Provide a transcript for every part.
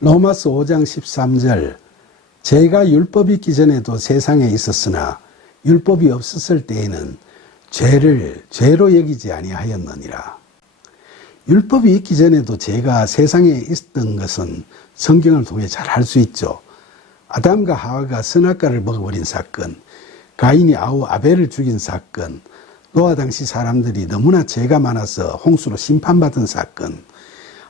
로마서 5장 13절 죄가 율법이 있기 전에도 세상에 있었으나 율법이 없었을 때에는 죄를 죄로 여기지 아니하였느니라. 율법이 있기 전에도 죄가 세상에 있었던 것은 성경을 통해 잘 알 수 있죠. 아담과 하와가 선악과를 먹어버린 사건, 가인이 아우 아벨을 죽인 사건, 노아 당시 사람들이 너무나 죄가 많아서 홍수로 심판받은 사건,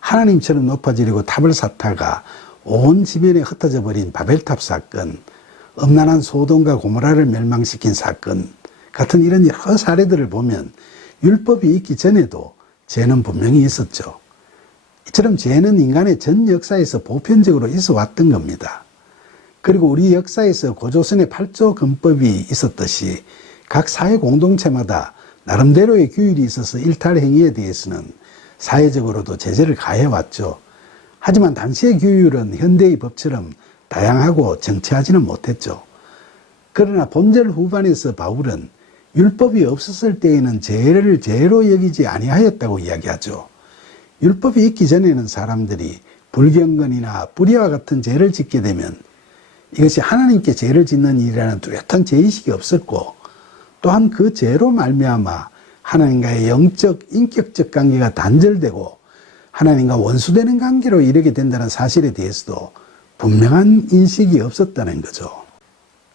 하나님처럼 높아지려고 탑을 쌓다가 온 지면에 흩어져 버린 바벨탑 사건, 음란한 소돔과 고모라를 멸망시킨 사건 같은 이런 여러 사례들을 보면 율법이 있기 전에도 죄는 분명히 있었죠. 이처럼 죄는 인간의 전 역사에서 보편적으로 있어 왔던 겁니다. 그리고 우리 역사에서 고조선의 8조 금법이 있었듯이 각 사회 공동체마다 나름대로의 규율이 있어서 일탈 행위에 대해서는 사회적으로도 제재를 가해왔죠. 하지만 당시의 규율은 현대의 법처럼 다양하고 정치하지는 못했죠. 그러나 본절 후반에서 바울은 율법이 없었을 때에는 죄를 죄로 여기지 아니하였다고 이야기하죠. 율법이 있기 전에는 사람들이 불경건이나 불의와 같은 죄를 짓게 되면 이것이 하나님께 죄를 짓는 일이라는 뚜렷한 죄의식이 없었고, 또한 그 죄로 말미암아 하나님과의 영적, 인격적 관계가 단절되고 하나님과 원수되는 관계로 이르게 된다는 사실에 대해서도 분명한 인식이 없었다는 거죠.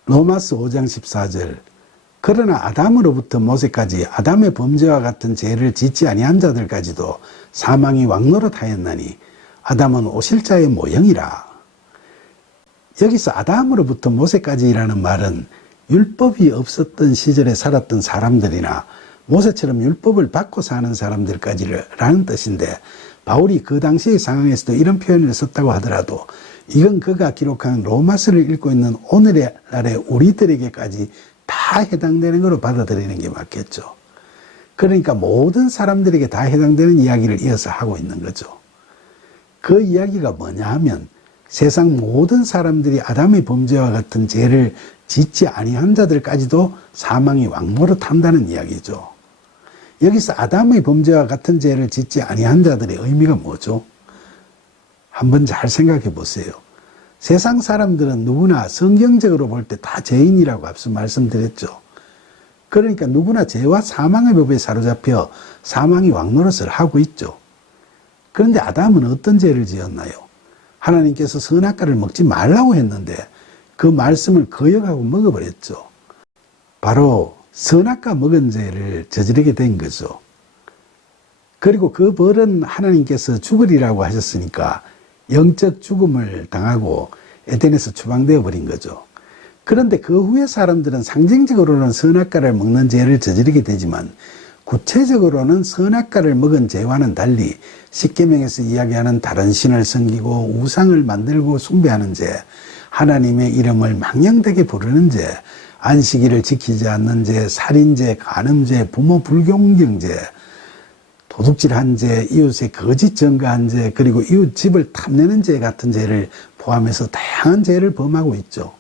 로마서 5장 14절 그러나 아담으로부터 모세까지 아담의 범죄와 같은 죄를 짓지 아니한 자들까지도 사망이 왕노릇하였나니 아담은 오실자의 모형이라. 여기서 아담으로부터 모세까지라는 말은 율법이 없었던 시절에 살았던 사람들이나 모세처럼 율법을 받고 사는 사람들까지라는 뜻인데, 바울이 그 당시의 상황에서도 이런 표현을 썼다고 하더라도 이건 그가 기록한 로마서를 읽고 있는 오늘날의 우리들에게까지 다 해당되는 것으로 받아들이는 게 맞겠죠. 그러니까 모든 사람들에게 다 해당되는 이야기를 이어서 하고 있는 거죠. 그 이야기가 뭐냐 하면 세상 모든 사람들이 아담의 범죄와 같은 죄를 짓지 아니한 자들까지도 사망이 왕노릇한다는 이야기죠. 여기서 아담의 범죄와 같은 죄를 짓지 아니한 자들의 의미가 뭐죠? 한번 잘 생각해 보세요. 세상 사람들은 누구나 성경적으로 볼 때 다 죄인이라고 앞서 말씀드렸죠. 그러니까 누구나 죄와 사망의 법에 사로잡혀 사망이 왕노릇을 하고 있죠. 그런데 아담은 어떤 죄를 지었나요? 하나님께서 선악과를 먹지 말라고 했는데 그 말씀을 거역하고 먹어버렸죠. 바로 선악과 먹은 죄를 저지르게 된 거죠. 그리고 그 벌은 하나님께서 죽으리라고 하셨으니까 영적 죽음을 당하고 에덴에서 추방되어 버린 거죠. 그런데 그 후에 사람들은 상징적으로는 선악과를 먹는 죄를 저지르게 되지만 구체적으로는 선악과를 먹은 죄와는 달리 십계명에서 이야기하는 다른 신을 섬기고 우상을 만들고 숭배하는 죄, 하나님의 이름을 망령되게 부르는 죄, 안식일을 지키지 않는 죄, 살인죄, 간음죄, 부모 불경경죄, 도둑질한 죄, 이웃의 거짓 증거한 죄, 그리고 이웃 집을 탐내는 죄 같은 죄를 포함해서 다양한 죄를 범하고 있죠.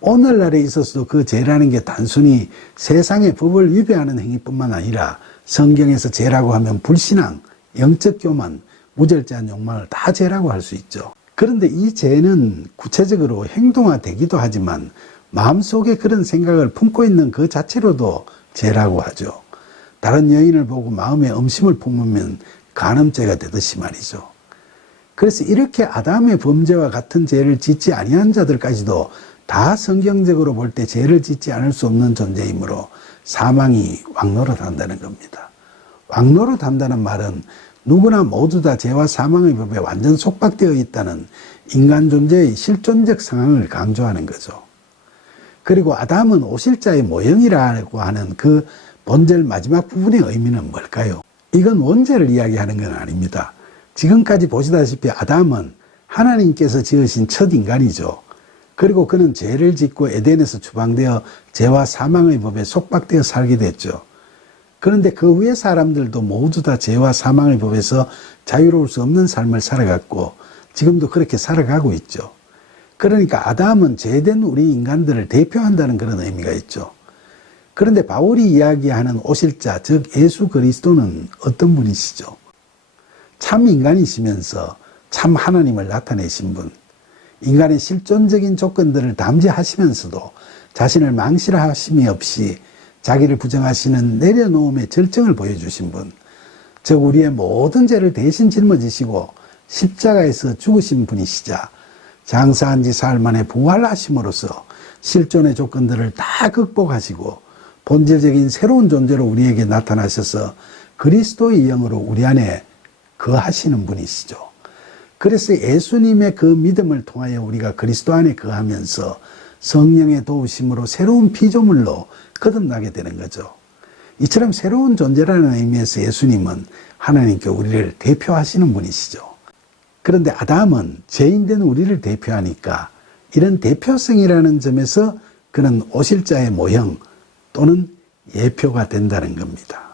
오늘날에 있어서도 그 죄라는 게 단순히 세상의 법을 위배하는 행위뿐만 아니라 성경에서 죄라고 하면 불신앙, 영적 교만, 무절제한 욕망을 다 죄라고 할 수 있죠. 그런데 이 죄는 구체적으로 행동화되기도 하지만 마음속에 그런 생각을 품고 있는 그 자체로도 죄라고 하죠. 다른 여인을 보고 마음에 음심을 품으면 간음죄가 되듯이 말이죠. 그래서 이렇게 아담의 범죄와 같은 죄를 짓지 아니한 자들까지도 다 성경적으로 볼 때 죄를 짓지 않을 수 없는 존재이므로 사망이 왕노릇한다는 겁니다. 왕노릇한다는 말은 누구나 모두 다 죄와 사망의 법에 완전 속박되어 있다는 인간 존재의 실존적 상황을 강조하는 거죠. 그리고 아담은 오실자의 모형이라고 하는 그 본절 마지막 부분의 의미는 뭘까요? 이건 원죄를 이야기하는 건 아닙니다. 지금까지 보시다시피 아담은 하나님께서 지으신 첫 인간이죠. 그리고 그는 죄를 짓고 에덴에서 추방되어 죄와 사망의 법에 속박되어 살게 됐죠. 그런데 그 후에 사람들도 모두 다 죄와 사망의 법에서 자유로울 수 없는 삶을 살아갔고 지금도 그렇게 살아가고 있죠. 그러니까 아담은 죄된 우리 인간들을 대표한다는 그런 의미가 있죠. 그런데 바울이 이야기하는 오실자, 즉 예수 그리스도는 어떤 분이시죠? 참 인간이시면서 참 하나님을 나타내신 분, 인간의 실존적인 조건들을 담재하시면서도 자신을 망실하심이 없이 자기를 부정하시는 내려놓음의 절정을 보여주신 분, 즉 우리의 모든 죄를 대신 짊어지시고 십자가에서 죽으신 분이시자 장사한 지 사흘 만에 부활하심으로써 실존의 조건들을 다 극복하시고 본질적인 새로운 존재로 우리에게 나타나셔서 그리스도의 영으로 우리 안에 거하시는 분이시죠. 그래서 예수님의 그 믿음을 통하여 우리가 그리스도 안에 거하면서 성령의 도우심으로 새로운 피조물로 거듭나게 되는 거죠. 이처럼 새로운 존재라는 의미에서 예수님은 하나님께 우리를 대표하시는 분이시죠. 그런데 아담은 죄인된 우리를 대표하니까 이런 대표성이라는 점에서 그는 오실자의 모형 또는 예표가 된다는 겁니다.